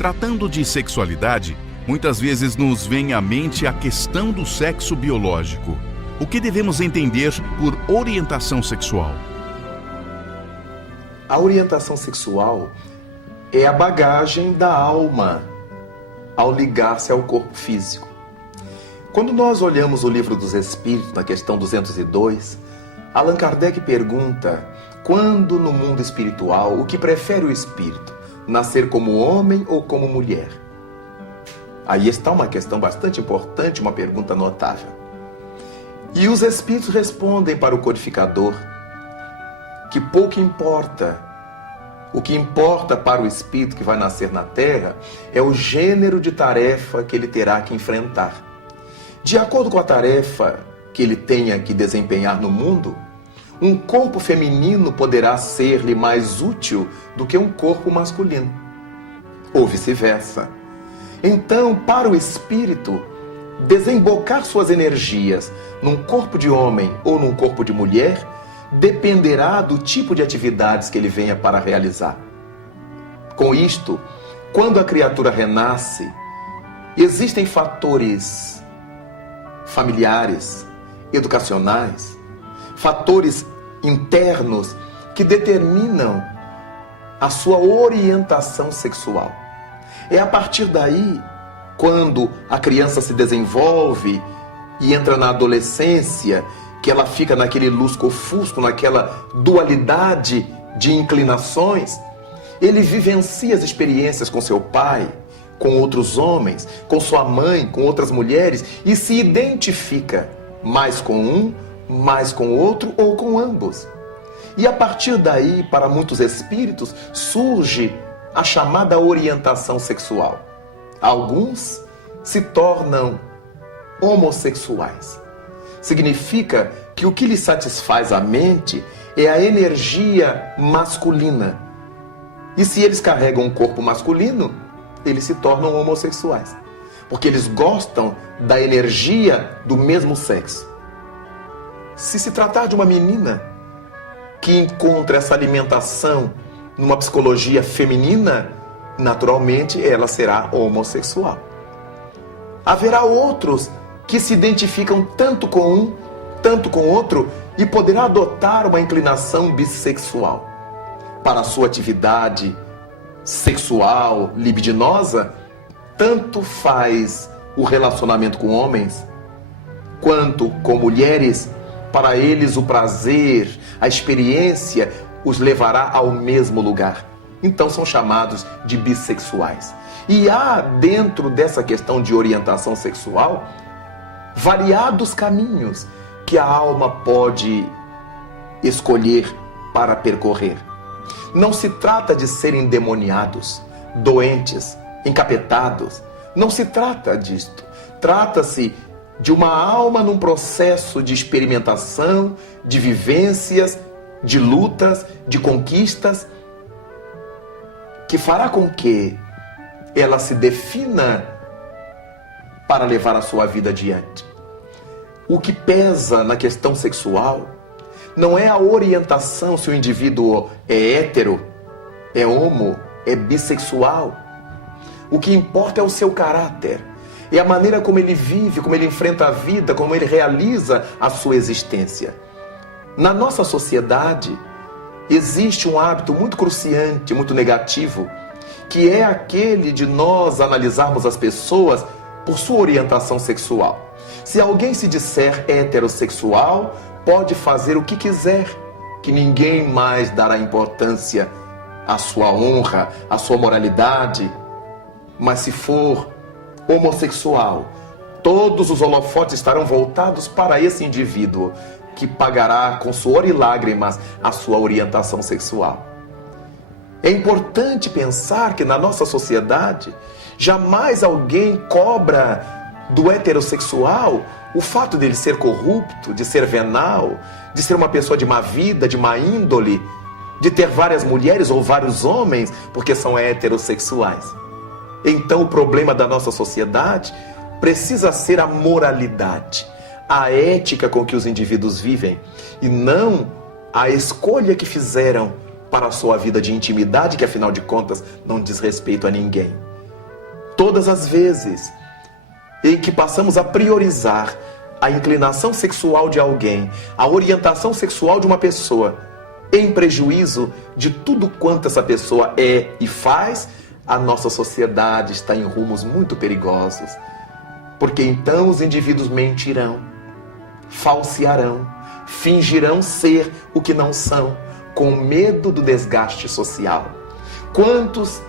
Tratando de sexualidade, muitas vezes nos vem à mente a questão do sexo biológico. O que devemos entender por orientação sexual? A orientação sexual é a bagagem da alma ao ligar-se ao corpo físico. Quando nós olhamos o Livro dos Espíritos, na questão 202, Allan Kardec pergunta: quando no mundo espiritual, o que prefere o espírito? Nascer como homem ou como mulher? Aí está uma questão bastante importante, uma pergunta notável. E os espíritos respondem para o codificador que pouco importa. O que importa para o espírito que vai nascer na Terra é o gênero de tarefa que ele terá que enfrentar. De acordo com a tarefa que ele tenha que desempenhar no mundo, um corpo feminino poderá ser-lhe mais útil do que um corpo masculino, ou vice-versa. Então, para o espírito, desembocar suas energias num corpo de homem ou num corpo de mulher dependerá do tipo de atividades que ele venha para realizar. Com isto, quando a criatura renasce, existem fatores familiares, educacionais, fatores internos que determinam a sua orientação sexual. É a partir daí, quando a criança se desenvolve e entra na adolescência, que ela fica naquele lusco-fusco, naquela dualidade de inclinações, ele vivencia as experiências com seu pai, com outros homens, com sua mãe, com outras mulheres, e se identifica mais com um, mais com outro ou com ambos. E a partir daí, para muitos espíritos, surge a chamada orientação sexual. Alguns se tornam homossexuais. Significa que o que lhe satisfaz a mente é a energia masculina. E se eles carregam um corpo masculino, eles se tornam homossexuais. Porque eles gostam da energia do mesmo sexo. Se tratar de uma menina que encontra essa alimentação numa psicologia feminina, naturalmente ela será homossexual. Haverá outros que se identificam tanto com um, tanto com outro, e poderá adotar uma inclinação bissexual. Para a sua atividade sexual, libidinosa, tanto faz o relacionamento com homens, quanto com mulheres. Para eles o prazer, a experiência os levará ao mesmo lugar. Então são chamados de bissexuais. E há dentro dessa questão de orientação sexual variados caminhos que a alma pode escolher para percorrer. Não se trata de serem endemoniados, doentes, encapetados. Não se trata disto. Trata-se de uma alma num processo de experimentação, de vivências, de lutas, de conquistas, que fará com que ela se defina para levar a sua vida adiante. O que pesa na questão sexual não é a orientação se o indivíduo é hétero, é homo, é bissexual. O que importa é o seu caráter, é a maneira como ele vive, como ele enfrenta a vida, como ele realiza a sua existência. Na nossa sociedade, existe um hábito muito cruciante, muito negativo, que é aquele de nós analisarmos as pessoas por sua orientação sexual. Se alguém se disser heterossexual, pode fazer o que quiser, que ninguém mais dará importância à sua honra, à sua moralidade. Mas se for homossexual, todos os holofotes estarão voltados para esse indivíduo, que pagará com suor e lágrimas a sua orientação sexual. É importante pensar que na nossa sociedade, jamais alguém cobra do heterossexual o fato dele ser corrupto, de ser venal, de ser uma pessoa de má vida, de má índole, de ter várias mulheres ou vários homens, porque são heterossexuais. Então o problema da nossa sociedade precisa ser a moralidade, a ética com que os indivíduos vivem, e não a escolha que fizeram para a sua vida de intimidade, que afinal de contas não diz respeito a ninguém. Todas as vezes em que passamos a priorizar a inclinação sexual de alguém, a orientação sexual de uma pessoa, em prejuízo de tudo quanto essa pessoa é e faz, a nossa sociedade está em rumos muito perigosos. Porque então os indivíduos mentirão, falsearão, fingirão ser o que não são, com medo do desgaste social. Quantos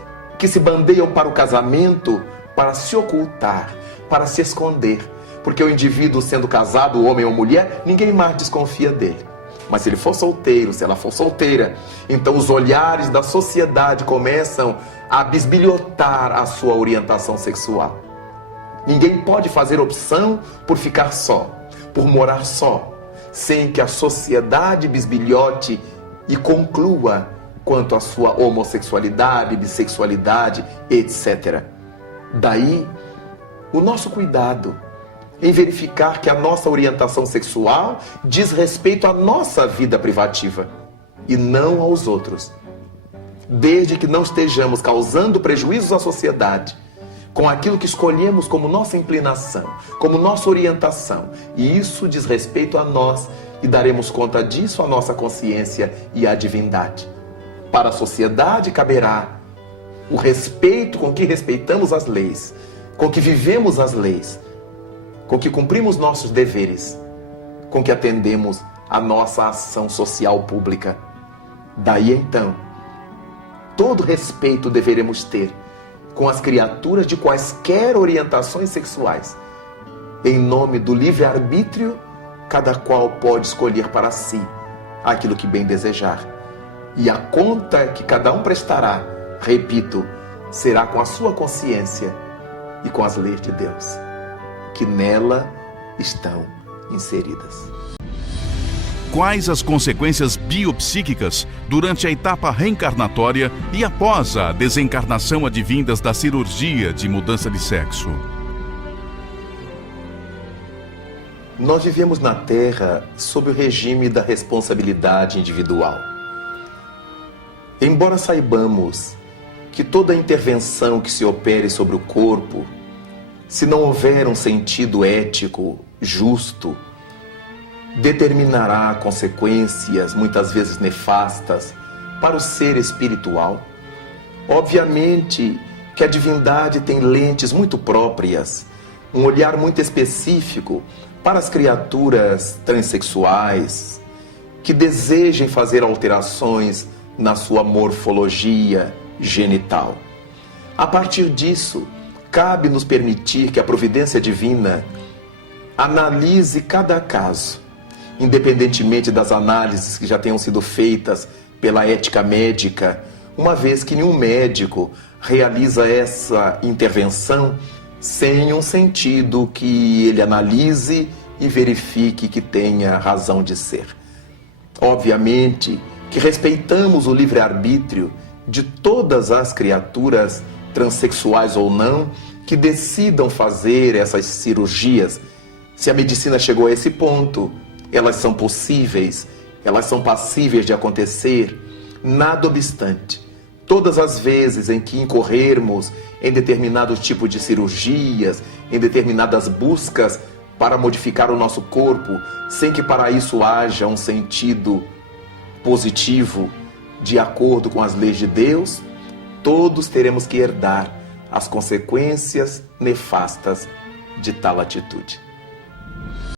que se bandeiam para o casamento para se ocultar, para se esconder, porque o indivíduo sendo casado, homem ou mulher, ninguém mais desconfia dele. Mas se ele for solteiro, se ela for solteira, então os olhares da sociedade começam a bisbilhotar a sua orientação sexual. Ninguém pode fazer opção por ficar só, por morar só, sem que a sociedade bisbilhote e conclua quanto à sua homossexualidade, bissexualidade, etc. Daí, o nosso cuidado em verificar que a nossa orientação sexual diz respeito à nossa vida privativa e não aos outros. Desde que não estejamos causando prejuízos à sociedade com aquilo que escolhemos como nossa inclinação, como nossa orientação, e isso diz respeito a nós e daremos conta disso à nossa consciência e à divindade. Para a sociedade caberá o respeito com que respeitamos as leis, com que vivemos as leis, com que cumprimos nossos deveres, com que atendemos a nossa ação social pública. Daí então, todo respeito deveremos ter com as criaturas de quaisquer orientações sexuais. Em nome do livre-arbítrio, cada qual pode escolher para si aquilo que bem desejar. E a conta que cada um prestará, repito, será com a sua consciência e com as leis de Deus, que nela estão inseridas. Quais as consequências biopsíquicas durante a etapa reencarnatória e após a desencarnação advindas da cirurgia de mudança de sexo? Nós vivemos na Terra sob o regime da responsabilidade individual. Embora saibamos que toda intervenção que se opere sobre o corpo, se não houver um sentido ético, justo, determinará consequências muitas vezes nefastas para o ser espiritual. Obviamente que a divindade tem lentes muito próprias, um olhar muito específico para as criaturas transexuais que desejem fazer alterações na sua morfologia genital. A partir disso, cabe nos permitir que a providência divina analise cada caso, independentemente das análises que já tenham sido feitas pela ética médica, uma vez que nenhum médico realiza essa intervenção sem um sentido que ele analise e verifique que tenha razão de ser. Obviamente que respeitamos o livre-arbítrio de todas as criaturas, transexuais ou não, que decidam fazer essas cirurgias. Se a medicina chegou a esse ponto, elas são possíveis, elas são passíveis de acontecer. Nada obstante, todas as vezes em que incorrermos em determinado tipo de cirurgias, em determinadas buscas para modificar o nosso corpo, sem que para isso haja um sentido positivo, de acordo com as leis de Deus, todos teremos que herdar as consequências nefastas de tal atitude.